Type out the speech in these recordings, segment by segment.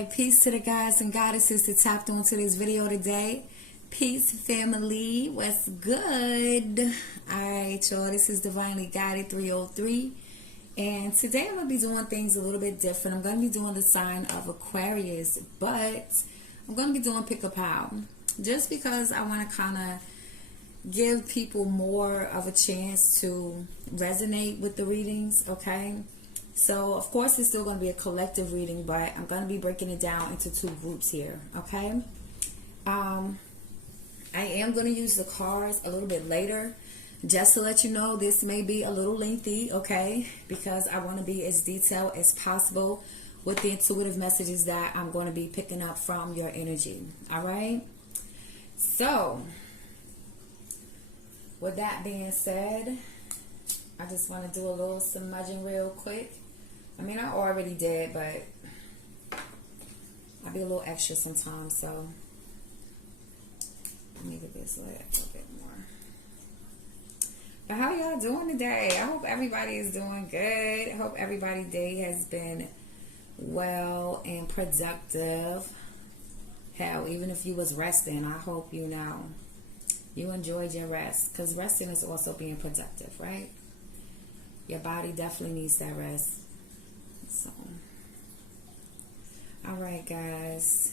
Alright, peace to the guys and goddesses that tapped onto this video today. Peace, family. What's good? Alright, y'all. This is Divinely Guided 303. And today I'm going to be doing things a little bit different. I'm going to be doing the sign of Aquarius, but I'm going to be doing Pick a Pal. Just because I want to kind of give people more of a chance to resonate with the readings, okay? So, of course, it's still going to be a collective reading, but I'm going to be breaking it down into two groups here, okay? I am going to use the cards a little bit later, just to let you know this may be a little lengthy, okay? Because I want to be as detailed as possible with the intuitive messages that I'm going to be picking up from your energy, all right? So, with that being said, I just want to do a little smudging real quick. I mean, I already did, but I'll be a little extra sometimes, so let me get this lit a little bit more. But how y'all doing today? I hope everybody is doing good. I hope everybody's day has been well and productive. Hell, even if you was resting, I hope you enjoyed your rest, because resting is also being productive, right? Your body definitely needs that rest. So, all right, guys,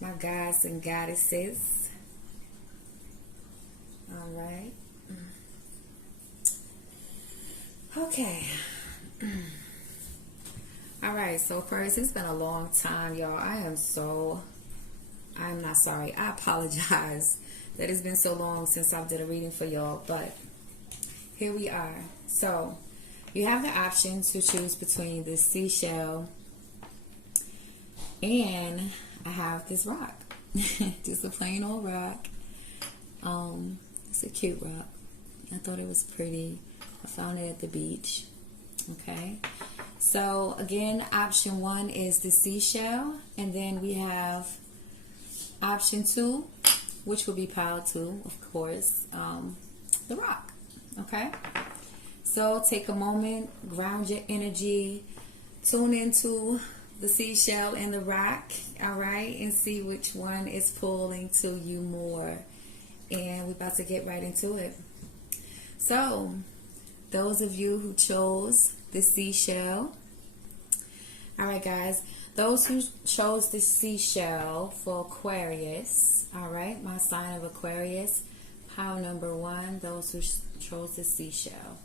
my gods and goddesses. All right. Okay. All right. So, first, it's been a long time, y'all. I'm not sorry. I apologize that it's been so long since I did a reading for y'all, but here we are. So, you have the option to choose between this seashell and I have this rock. Just a plain old rock. It's a cute rock. I thought it was pretty. I found it at the beach. Okay. So again, option 1 is the seashell, and then we have option 2, which will be pile 2, of course, the rock. Okay. So take a moment, ground your energy, tune into the seashell and the rock, all right, and see which one is pulling to you more. And we're about to get right into it. So, those of you who chose the seashell, all right, guys, those who chose the seashell for Aquarius, all right, my sign of Aquarius, pile number 1, those who chose the seashell.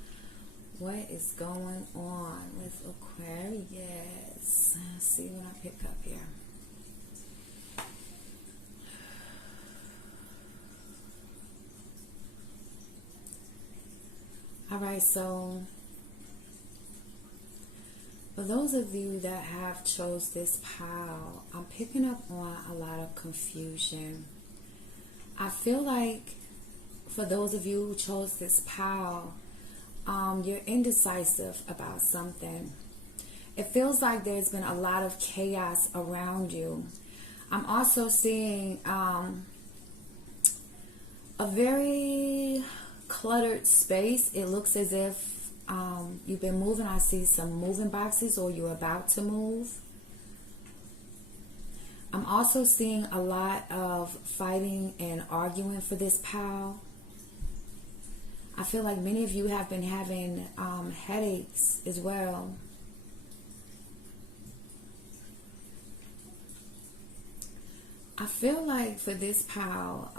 What is going on with Aquarius? Let's see what I pick up here. All right, so for those of you that have chose this pile, I'm picking up on a lot of confusion. I feel like for those of you who chose this pile, you're indecisive about something. It feels like there's been a lot of chaos around you. I'm also seeing a very cluttered space. It looks as if you've been moving. I see some moving boxes, or you're about to move. I'm also seeing a lot of fighting and arguing for this pile. I feel like many of you have been having headaches as well. I feel like for this pile,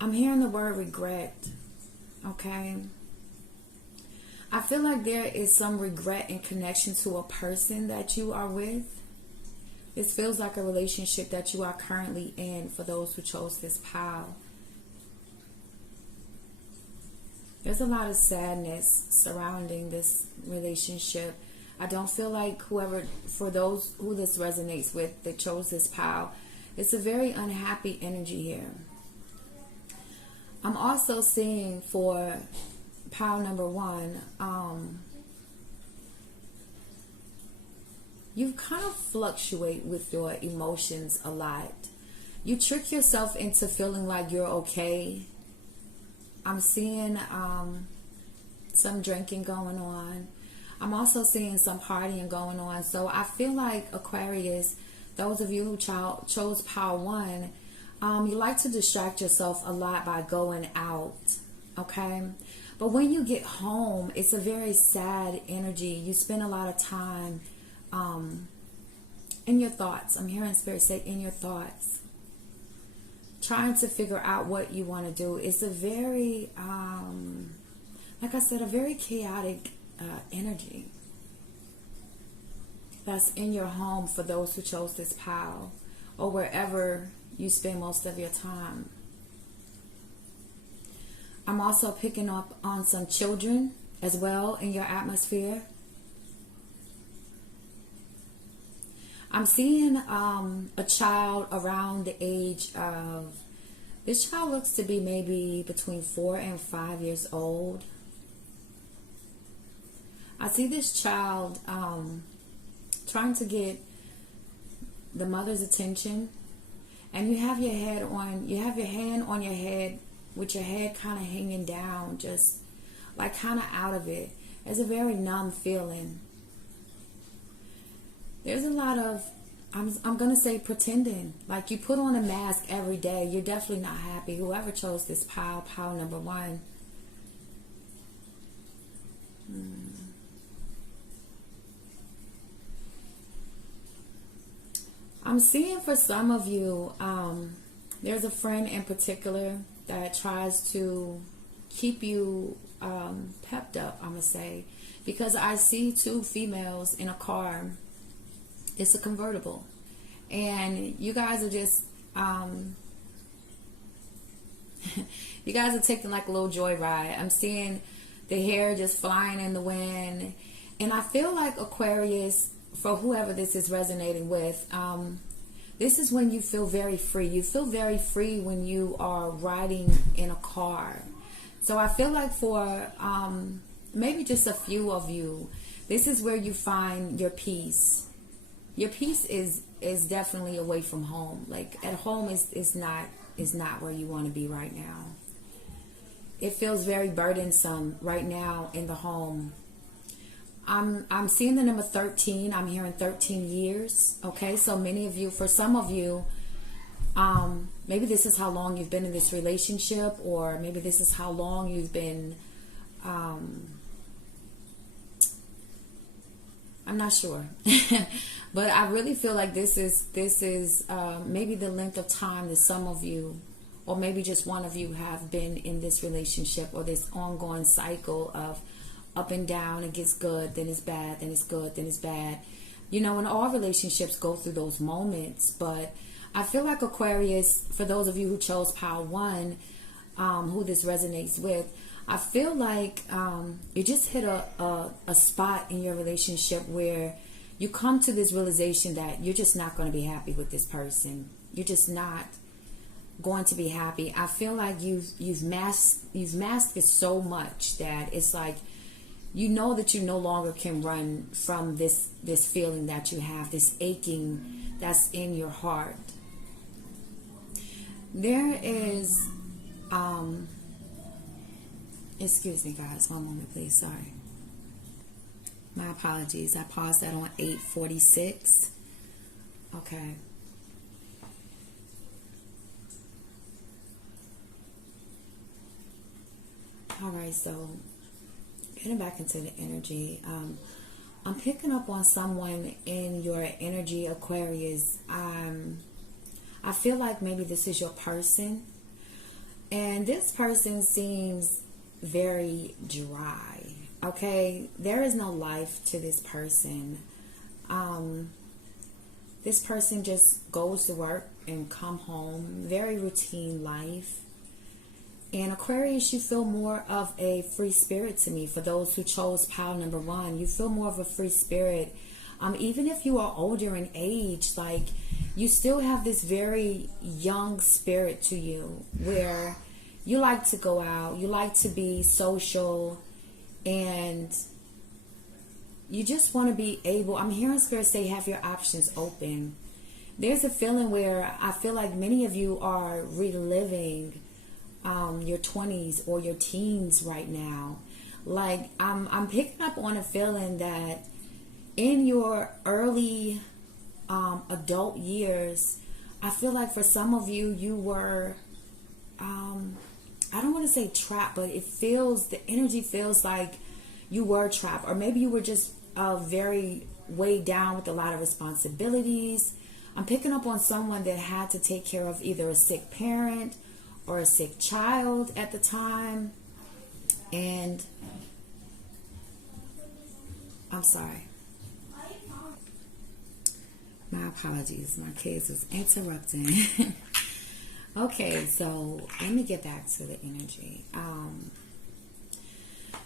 I'm hearing the word regret, okay? I feel like there is some regret in connection to a person that you are with. This feels like a relationship that you are currently in for those who chose this pile. There's a lot of sadness surrounding this relationship. I don't feel like for those who this resonates with that chose this pile, it's a very unhappy energy here. I'm also seeing for pile number 1, you kind of fluctuate with your emotions a lot. You trick yourself into feeling like you're okay. I'm seeing some drinking going on. I'm also seeing some partying going on. So I feel like Aquarius, those of you who chose Power 1, you like to distract yourself a lot by going out, okay? But when you get home, it's a very sad energy. You spend a lot of time in your thoughts. I'm hearing Spirit say in your thoughts, trying to figure out what you want to do. It's a very, like I said, a very chaotic energy that's in your home for those who chose this pile, or wherever you spend most of your time. I'm also picking up on some children as well in your atmosphere. I'm seeing a child around the age of, this child looks to be maybe between 4 and 5 years old. I see this child trying to get the mother's attention, and you have your hand on your head with your head kind of hanging down, just like kind of out of it. It's a very numb feeling. There's a lot of, I'm going to say pretending. Like you put on a mask every day. You're definitely not happy. Whoever chose this pile number 1. I'm seeing for some of you, there's a friend in particular that tries to keep you pepped up, I'm going to say. Because I see 2 females in a car. It's a convertible. And you guys are just, you guys are taking like a little joyride. I'm seeing the hair just flying in the wind. And I feel like Aquarius, for whoever this is resonating with, this is when you feel very free. You feel very free when you are riding in a car. So I feel like for maybe just a few of you, this is where you find your peace. Your peace is definitely away from home. Like at home is not where you want to be right now. It feels very burdensome right now in the home. I'm seeing the number 13. I'm hearing 13 years. Okay, so many of you, for some of you, maybe this is how long you've been in this relationship, or maybe this is how long you've been, I'm not sure. But I really feel like this is maybe the length of time that some of you, or maybe just one of you, have been in this relationship, or this ongoing cycle of up and down. It gets good, then it's bad, then it's good, then it's bad. You know, and all relationships go through those moments. But I feel like Aquarius, for those of you who chose Power 1, who this resonates with, I feel like you just hit a spot in your relationship where you come to this realization that you're just not going to be happy with this person. You're just not going to be happy. I feel like you've masked it so much that it's like, you know that you no longer can run from this feeling that you have, this aching that's in your heart. There is, excuse me guys, one moment please, sorry. My apologies, I paused that on 8:46. Okay. Alright, so getting back into the energy, I'm picking up on someone in your energy, Aquarius. I feel like maybe this is your person, and this person seems very dry. Okay, there is no life to this person. This person just goes to work and come home, very routine life. And Aquarius, you feel more of a free spirit to me. For those who chose pile number 1, you feel more of a free spirit. Even if you are older in age, like you still have this very young spirit to you, where you like to go out, you like to be social, and you just want to be able, I'm hearing Spirit say, have your options open. There's a feeling where I feel like many of you are reliving your 20s or your teens right now. Like, I'm picking up on a feeling that in your early adult years, I feel like for some of you, you were, I don't want to say trapped, but the energy feels like you were trapped, or maybe you were just very weighed down with a lot of responsibilities. I'm picking up on someone that had to take care of either a sick parent or a sick child at the time. And I'm sorry. My apologies. My kids was interrupting. Okay, so let me get back to the energy.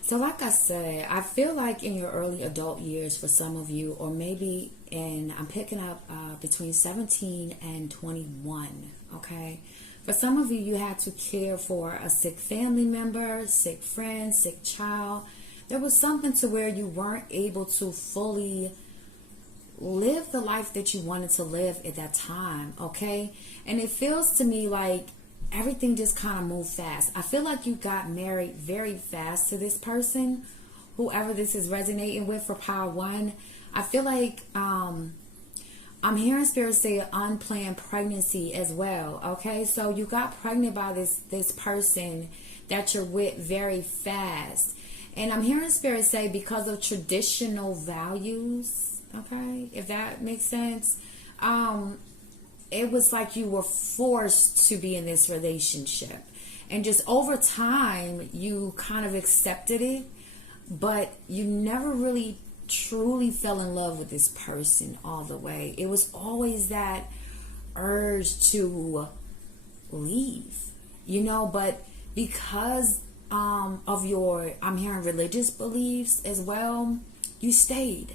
So like I said, I feel like in your early adult years for some of you, or maybe I'm picking up between 17 and 21, okay? For some of you, you had to care for a sick family member, sick friend, sick child. There was something to where you weren't able to fully live the life that you wanted to live at that time, okay? And it feels to me like everything just kind of moved fast. I feel like you got married very fast to this person, whoever this is resonating with for Power 1. I feel like I'm hearing Spirit say unplanned pregnancy as well, okay? So you got pregnant by this person that you're with very fast. And I'm hearing Spirit say because of traditional values, okay, if that makes sense, it was like you were forced to be in this relationship. And just over time, you kind of accepted it, but you never really truly fell in love with this person all the way. It was always that urge to leave, but because of your, I'm hearing religious beliefs as well, you stayed.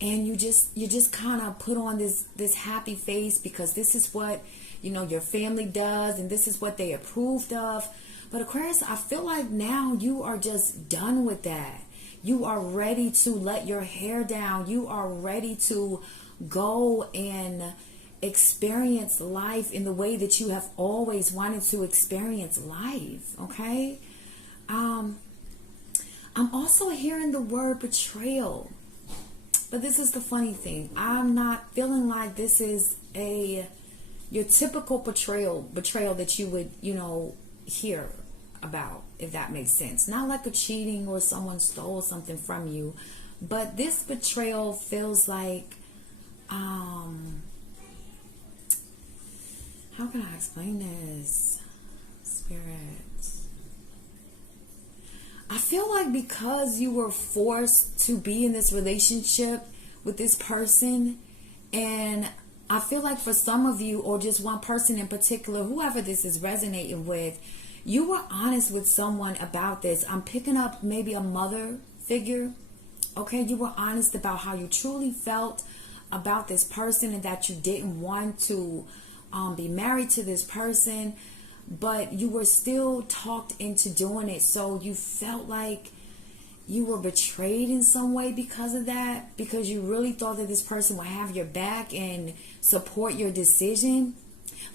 And you just kind of put on this happy face because this is what, your family does and this is what they approved of. But Aquarius, I feel like now you are just done with that. You are ready to let your hair down. You are ready to go and experience life in the way that you have always wanted to experience life, okay? I'm also hearing the word betrayal. But this is the funny thing. I'm not feeling like this is your typical betrayal that you would, hear about, if that makes sense. Not like a cheating or someone stole something from you. But this betrayal feels like, how can I explain this? Spirit. I feel like because you were forced to be in this relationship with this person, and I feel like for some of you, or just one person in particular, whoever this is resonating with, you were honest with someone about this. I'm picking up maybe a mother figure, okay? You were honest about how you truly felt about this person and that you didn't want to be married to this person, but you were still talked into doing it. So you felt like you were betrayed in some way because of that, because you really thought that this person would have your back and support your decision.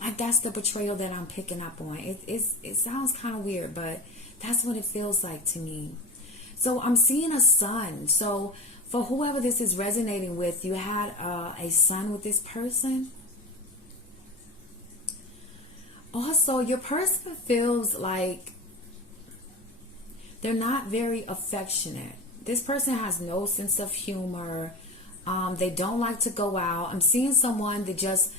Like, that's the betrayal that I'm picking up on. It sounds kind of weird, but that's what it feels like to me. So I'm seeing a son. So for whoever this is resonating with, you had a son with this person. Also, your person feels like they're not very affectionate. This person has no sense of humor. They don't like to go out. I'm seeing someone that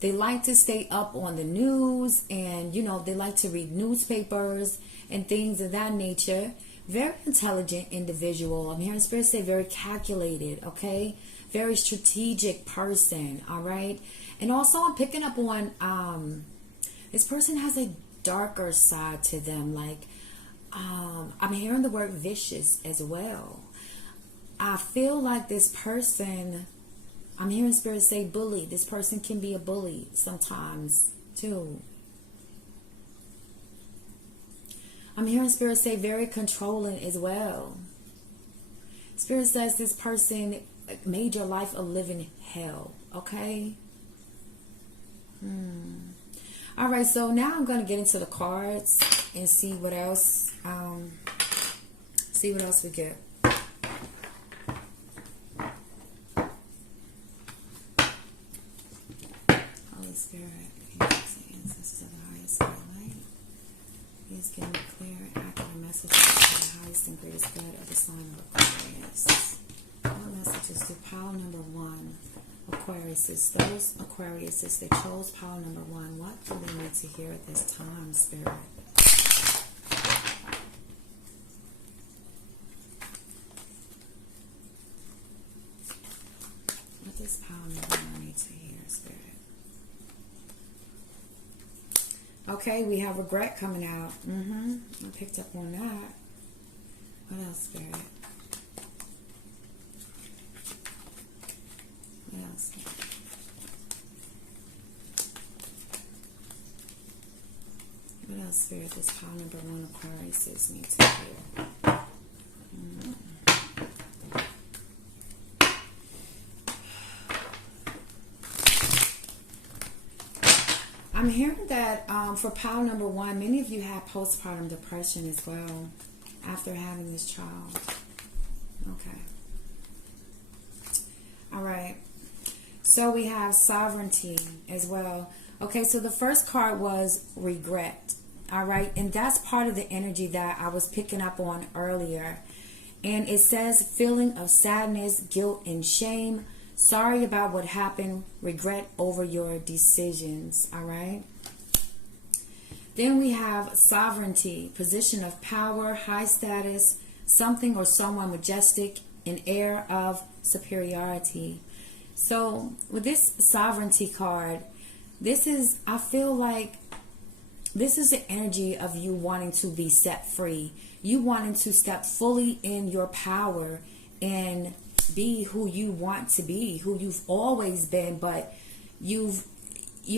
they like to stay up on the news, and they like to read newspapers and things of that nature. Very intelligent individual. I'm hearing Spirit say very calculated, okay? Very strategic person, all right? And also I'm picking up on this person has a darker side to them. Like, I'm hearing the word vicious as well. I feel like this person, I'm hearing Spirit say bully. This person can be a bully sometimes too. I'm hearing Spirit say very controlling as well. Spirit says this person made your life a living hell, okay? All right, so now I'm going to get into the cards and see what else see what else we get. Holy Spirit, ancestors of the highest light. Please give me clear, accurate messages for the highest and greatest good of the sign of Aquarius. What messages do pile number 1, Aquariuses, those Aquariuses that chose pile number 1, what do they need to hear at this time, Spirit? What does pile number 1 need to hear, Spirit? Okay, we have regret coming out. I picked up on that. What else, Spirit? What else? What else, Spirit, this pile number 1 Aquarius need to hear? I'm hearing that for pile number 1, many of you have postpartum depression as well after having this child. Okay. All right. So we have sovereignty as well. Okay, so the first card was regret. All right, and that's part of the energy that I was picking up on earlier. And it says feeling of sadness, guilt, and shame. Sorry about what happened. Regret over your decisions. All right. Then we have sovereignty, position of power, high status, something or someone majestic, an air of superiority. So with this sovereignty card, this is, I feel like this is the energy of you wanting to be set free. You wanting to step fully in your power and be who you want to be, who you've always been, but you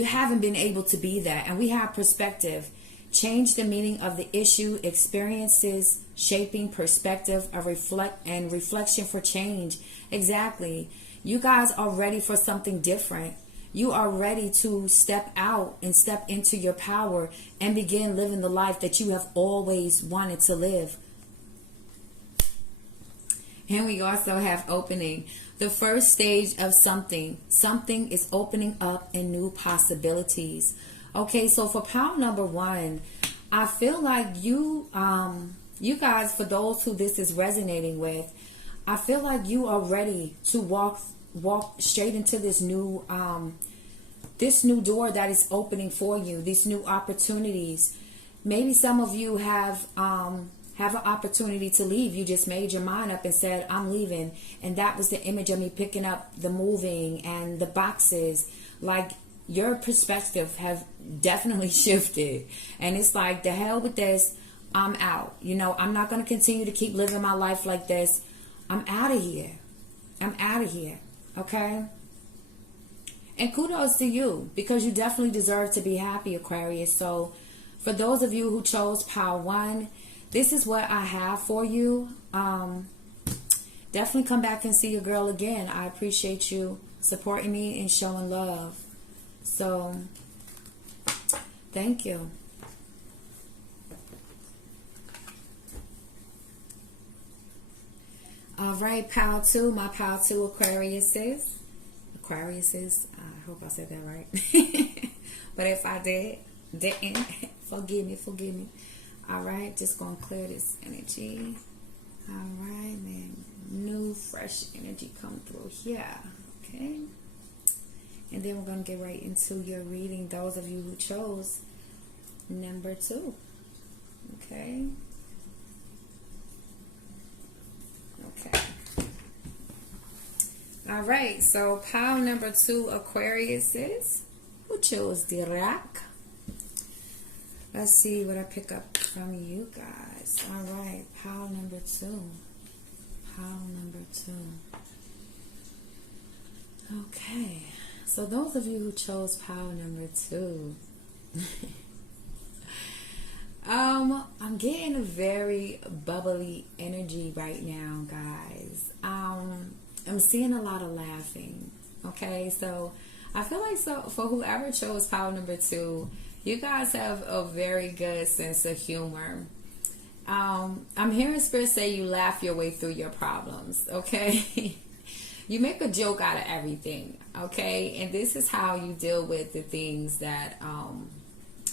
haven't been able to be that. And we have perspective. Change the meaning of the issue, experiences, shaping perspective, reflection for change. Exactly. You guys are ready for something different. You are ready to step out and step into your power and begin living the life that you have always wanted to live. And we also have opening. The first stage of something. Something is opening up in new possibilities. Okay, so for pile number 1, I feel like you guys, for those who this is resonating with, I feel like you are ready to walk straight into this new door that is opening for you, these new opportunities. Maybe some of you have an opportunity to leave. You just made your mind up and said, I'm leaving. And that was the image of me picking up the moving and the boxes. Like, your perspective have definitely shifted. And it's like, the hell with this. I'm out. You know, I'm not going to continue to keep living my life like this. I'm out of here. I'm out of here. Okay? And kudos to you, because you definitely deserve to be happy, Aquarius. So for those of you who chose pile 1, this is what I have for you. Definitely come back and see your girl again. I appreciate you supporting me and showing love. So thank you. All right, pile 2, my pile 2 Aquariuses. I hope I said that right. But if I didn't, forgive me. All right, just gonna clear this energy. All right, man. New, fresh energy come through here. Okay. And then we're gonna get right into your reading. Those of you who chose number 2. Okay. Okay. All right, so pile number 2 Aquariuses who chose the rock. Let's see what I pick up from you guys. All right, pile number 2. Pile number 2. Okay, so those of you who chose pile number 2, I'm getting a very bubbly energy right now, guys. I'm seeing a lot of laughing. Okay, so I feel like for whoever chose pile number 2, you guys have a very good sense of humor. I'm hearing Spirit say you laugh your way through your problems, okay? You make a joke out of everything, okay? And this is how you deal with the things that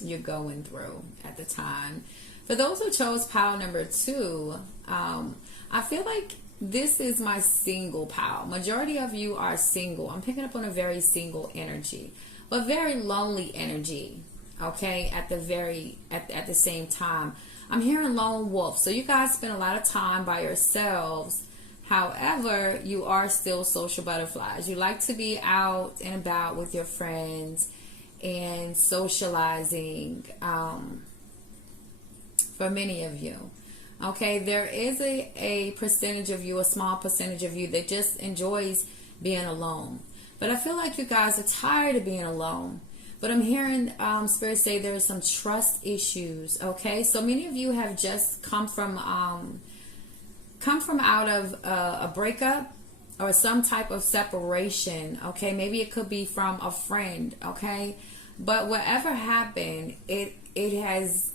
you're going through at the time. For those who chose pile number 2, I feel like this is my single pile. Majority of you are single. I'm picking up on a very single energy, but very lonely energy, okay? At the same time, I'm hearing lone wolf. So you guys spend a lot of time by yourselves. However, you are still social butterflies. You like to be out and about with your friends and socializing, for many of you. Okay, there is a percentage of you, a small percentage of you that just enjoys being alone. But I feel like you guys are tired of being alone. But I'm hearing Spirit say there are some trust issues. Okay, so many of you have just come from out of a breakup or some type of separation. Okay, maybe it could be from a friend. Okay, but whatever happened, it has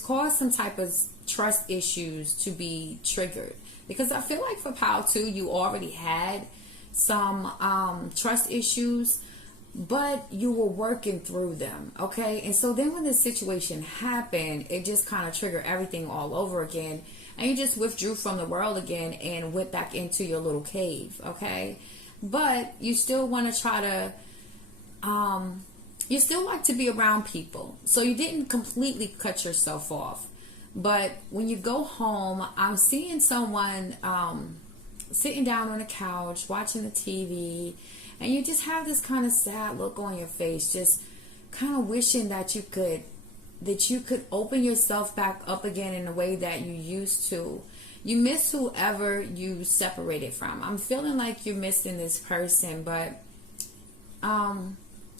caused some type of trust issues to be triggered, because I feel like for pile 2 you already had some trust issues, but you were working through them, okay? And so then when this situation happened, it just kind of triggered everything all over again, and you just withdrew from the world again and went back into your little cave, okay? But you still want to try to you still like to be around people, so you didn't completely cut yourself off. But when you go home, I'm seeing someone sitting down on the couch watching the TV, and you just have this kind of sad look on your face, just kind of wishing that you could open yourself back up again in the way that you used to. You miss whoever you separated from. I'm feeling like you're missing this person, but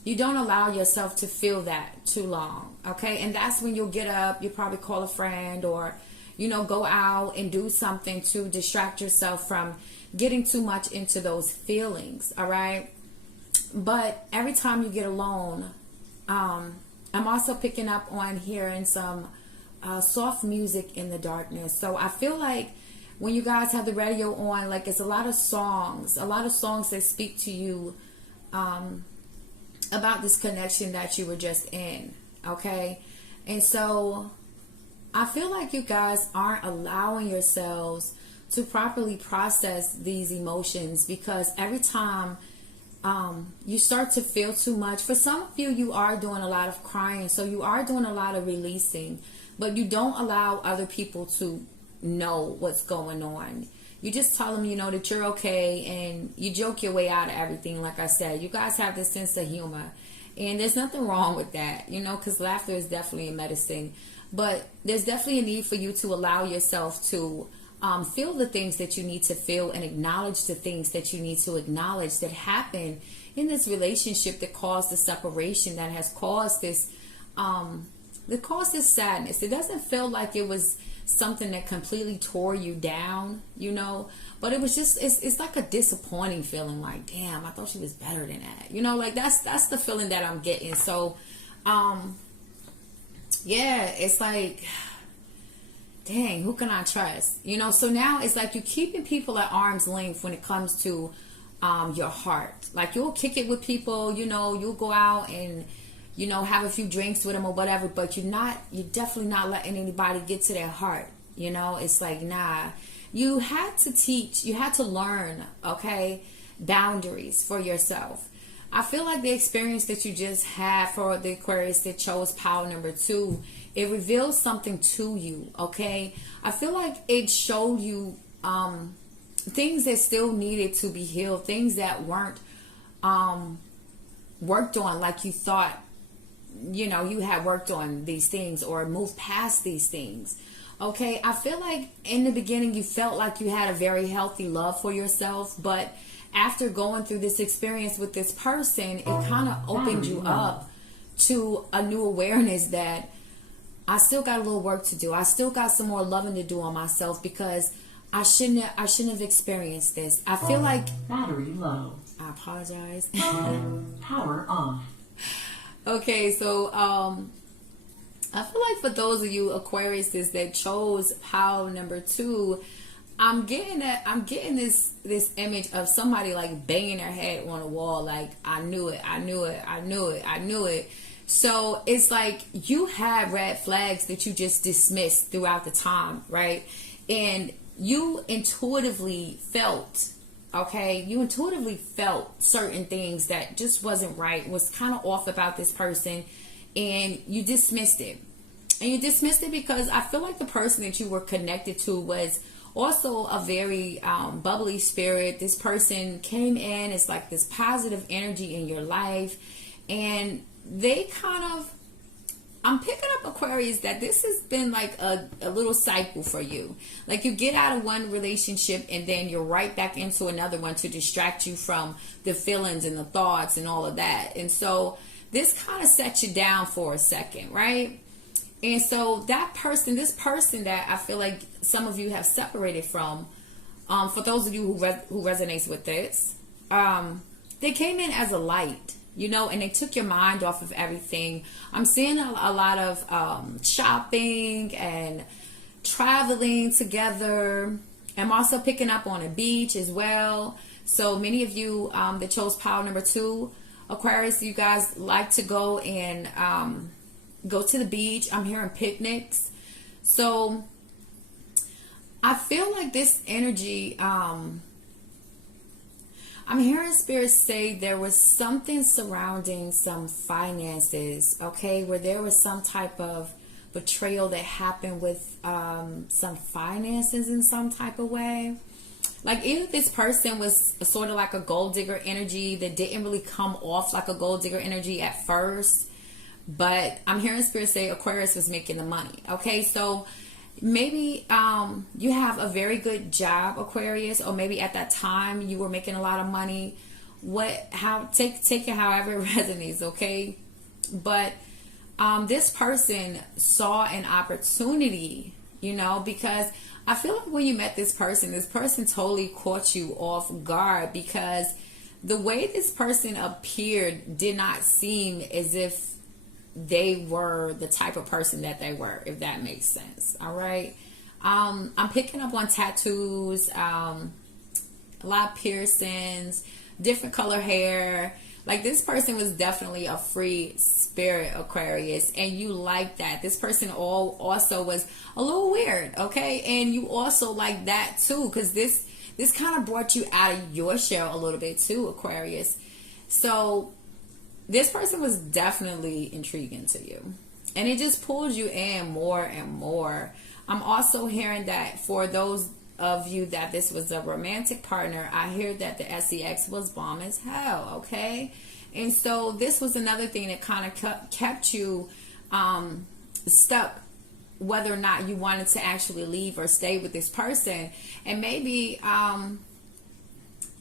you don't allow yourself to feel that too long, okay? And that's when you'll get up, you probably call a friend, or, go out and do something to distract yourself from getting too much into those feelings, all right? But every time you get alone, I'm also picking up on hearing some soft music in the darkness. So I feel like when you guys have the radio on, like, it's a lot of songs that speak to you about this connection that you were just in, okay? And so I feel like you guys aren't allowing yourselves to properly process these emotions, because every time you start to feel too much, for some of you, you are doing a lot of crying, so you are doing a lot of releasing, but you don't allow other people to know what's going on. You just tell them, that you're okay, and you joke your way out of everything. Like I said, you guys have this sense of humor, and there's nothing wrong with that, because laughter is definitely a medicine. But there's definitely a need for you to allow yourself to feel the things that you need to feel, and acknowledge the things that you need to acknowledge that happened in this relationship that caused the separation, that has caused this sadness. It doesn't feel like it was something that completely tore you down, but it was just, it's like a disappointing feeling, like, damn, I thought she was better than that, like that's the feeling that I'm getting. So yeah, it's like, dang, who can I trust? So now it's like you're keeping people at arm's length when it comes to your heart. Like, you'll kick it with people, you'll go out and have a few drinks with them or whatever, but you're definitely not letting anybody get to their heart. It's like, nah, you had to learn, okay, boundaries for yourself. I feel like the experience that you just had for the Aquarius that chose pile number 2, it reveals something to you, okay? I feel like it showed you things that still needed to be healed, things that weren't worked on like you thought, you had worked on these things or moved past these things. Okay, I feel like in the beginning you felt like you had a very healthy love for yourself, but after going through this experience with this person, it kind of opened you up to a new awareness that I still got a little work to do. I still got some more loving to do on myself, because I shouldn't have experienced this. I feel like battery low. I apologize. Power off. Okay, so I feel like for those of you Aquariuses that chose pile number 2, I'm getting this image of somebody like banging their head on a wall, like, I knew it, I knew it, I knew it, I knew it. So it's like you had red flags that you just dismissed throughout the time, right? And you intuitively felt, okay, you intuitively felt certain things that just wasn't right, was kind of off about this person, and you dismissed it. And you dismissed it because I feel like the person that you were connected to was also a very bubbly spirit. This person came in, it's like this positive energy in your life, and they kind of, I'm picking up, Aquarius, that this has been like a little cycle for you. Like you get out of one relationship and then you're right back into another one to distract you from the feelings and the thoughts and all of that. And so this kind of sets you down for a second, right? And so that person, this person that I feel like some of you have separated from, for those of you who resonates with this, they came in as a light, you know, and they took your mind off of everything. I'm seeing a lot of shopping and traveling together. I'm also picking up on a beach as well. So many of you that chose pile number 2, Aquarius, you guys like to go and go to the beach. I'm hearing picnics. So I feel like this energy, I'm hearing spirits say there was something surrounding some finances, okay, where there was some type of betrayal that happened with some finances in some type of way. Like either this person was sort of like a gold digger energy that didn't really come off like a gold digger energy at first, but I'm hearing spirit say Aquarius was making the money. Okay, so maybe you have a very good job, Aquarius, or maybe at that time you were making a lot of money. Take it however it resonates, okay? But this person saw an opportunity, you know, because I feel like when you met this person totally caught you off guard, because the way this person appeared did not seem as if they were the type of person that they were, if that makes sense. All right. I'm picking up on tattoos, a lot of piercings, different color hair. Like this person was definitely a free spirit, Aquarius, and you like that. This person also was a little weird, okay? And you also like that too, because this kind of brought you out of your shell a little bit too, Aquarius. So this person was definitely intriguing to you, and it just pulled you in more and more. I'm also hearing that for those of you that this was a romantic partner, I hear that the sex was bomb as hell, okay? And so this was another thing that kind of kept you stuck, whether or not you wanted to actually leave or stay with this person. And maybe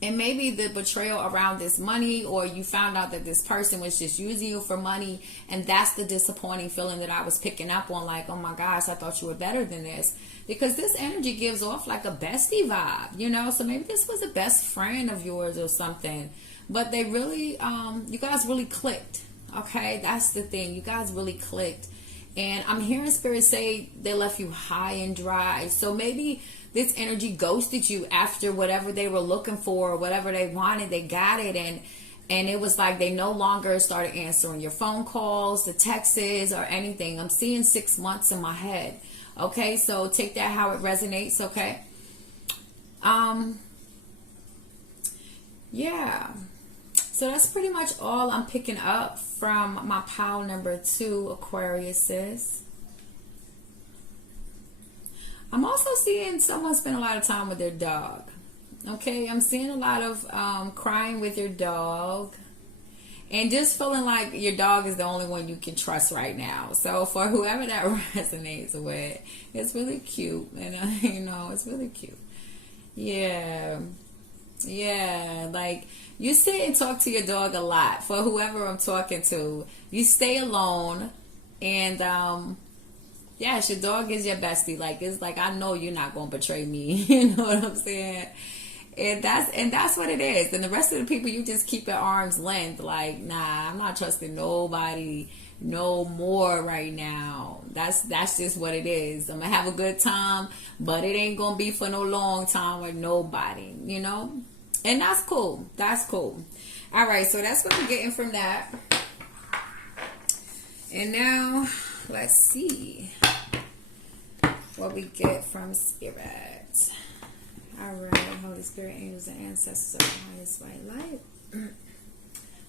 the betrayal around this money, or you found out that this person was just using you for money, and that's the disappointing feeling that I was picking up on, like, oh my gosh, I thought you were better than this. Because this energy gives off like a bestie vibe, you know, so maybe this was a best friend of yours or something, but they really, you guys really clicked, okay? That's the thing, you guys really clicked. And I'm hearing spirit say they left you high and dry. So maybe this energy ghosted you after whatever they were looking for, whatever they wanted, they got it. And it was like they no longer started answering your phone calls, the texts, or anything. I'm seeing 6 months in my head. Okay, so take that how it resonates, okay? Yeah. So that's pretty much all I'm picking up from my pile number 2, Aquariuses. I'm also seeing someone spend a lot of time with their dog. Okay, I'm seeing a lot of crying with your dog. And just feeling like your dog is the only one you can trust right now. So for whoever that resonates with, it's really cute. And you know, it's really cute. Yeah. Yeah, like you sit and talk to your dog a lot. For whoever I'm talking to, you stay alone, and yes, your dog is your bestie. Like, it's like, I know you're not gonna betray me. You know what I'm saying? And that's what it is. And the rest of the people, you just keep at arm's length. Like, nah, I'm not trusting nobody no more right now. That's just what it is. I'm gonna have a good time, but it ain't gonna be for no long time with nobody, you know. And that's cool. That's cool. All right, so that's what we're getting from that. And now let's see what we get from Spirit. All right, Holy Spirit, angels, and ancestors of the highest white light.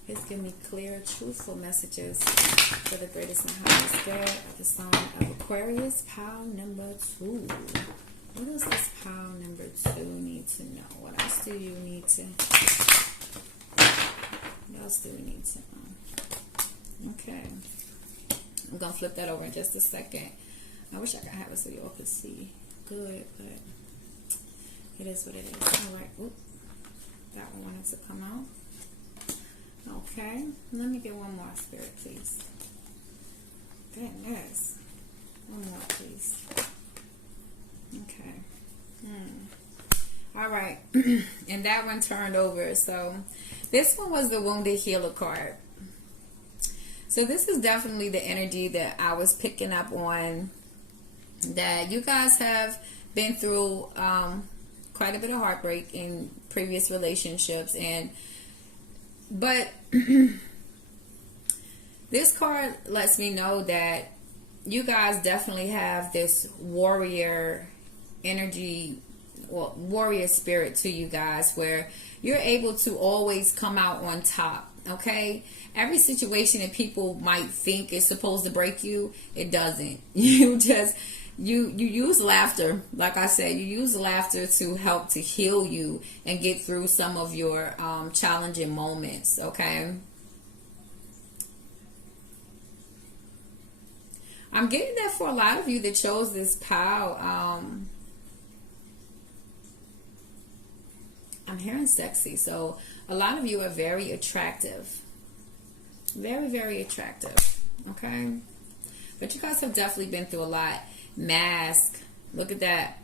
Please give me clear, truthful messages for the greatest and highest good of the sign of Aquarius, pile number 2. What else does pile number 2 need to know? What else do you need to? What else do we need to know? Okay, I'm gonna flip that over in just a second. I wish I could have it so y'all could see good, but it is what it is. All right. Oop. That one wanted to come out. Okay. Let me get one more, Spirit, please. Goodness. One more, please. Okay. All right. And that one turned over. So this one was the Wounded Healer card. So this is definitely the energy that I was picking up on, that you guys have been through quite a bit of heartbreak in previous relationships, but this card lets me know that you guys definitely have this warrior energy, or warrior spirit to you guys, where you're able to always come out on top. Okay, every situation that people might think is supposed to break you, it doesn't. You use laughter. Like I said, you use laughter to help to heal you and get through some of your challenging moments. Okay, I'm getting that for a lot of you that chose this pile. I'm hearing sexy, so a lot of you are very attractive, very, very attractive. Okay, but you guys have definitely been through a lot. Mask, look at that.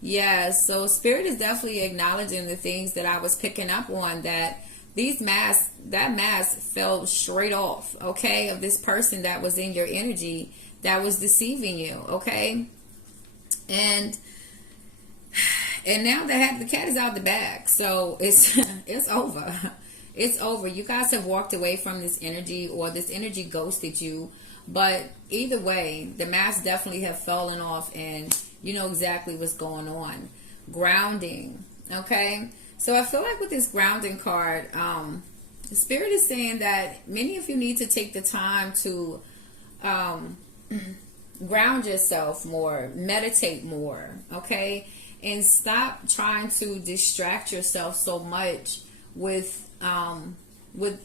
Yeah, so Spirit is definitely acknowledging the things that I was picking up on, that these masks, that mask fell straight off, okay, of this person that was in your energy that was deceiving you. Okay, and now the cat is out of the bag, so it's it's over. It's over. You guys have walked away from this energy, or this energy ghosted you. But either way, the masks definitely have fallen off, and you know exactly what's going on. Grounding. Okay, so I feel like with this grounding card, the Spirit is saying that many of you need to take the time to ground yourself more, meditate more. Okay, and stop trying to distract yourself so much with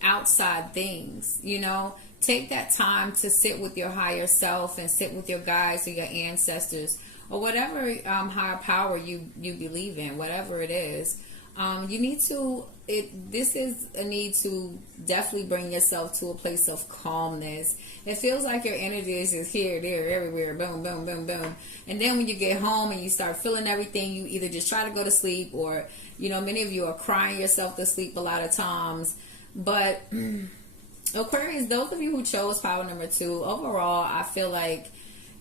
outside things. You know, take that time to sit with your higher self and sit with your guides or your ancestors, or whatever higher power you believe in, whatever it is. You need to, this is a need to definitely bring yourself to a place of calmness. It feels like your energy is just here, there, everywhere, boom, boom, boom, boom. And then when you get home and you start feeling everything, you either just try to go to sleep, or, you know, many of you are crying yourself to sleep a lot of times. But Aquarius, those of you who chose power number 2, overall, I feel like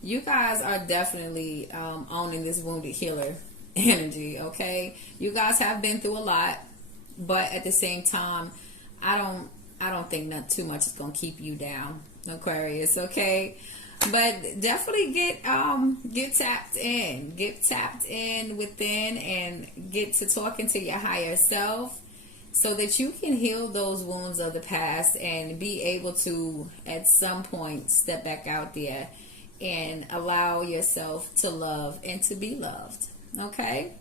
you guys are definitely owning this wounded healer energy. Okay, you guys have been through a lot, but at the same time, I don't think not too much is gonna keep you down, Aquarius. Okay, but definitely get tapped in within, and get to talking to your higher self, so that you can heal those wounds of the past and be able to, at some point, step back out there and allow yourself to love and to be loved. Okay?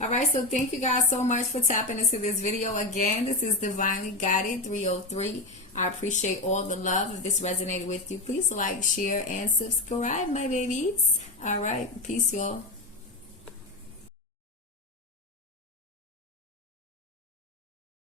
All right, so thank you guys so much for tapping into this video. Again, this is Divinely Guided 303. I appreciate all the love. If this resonated with you, please like, share, and subscribe, my babies. All right, peace, y'all.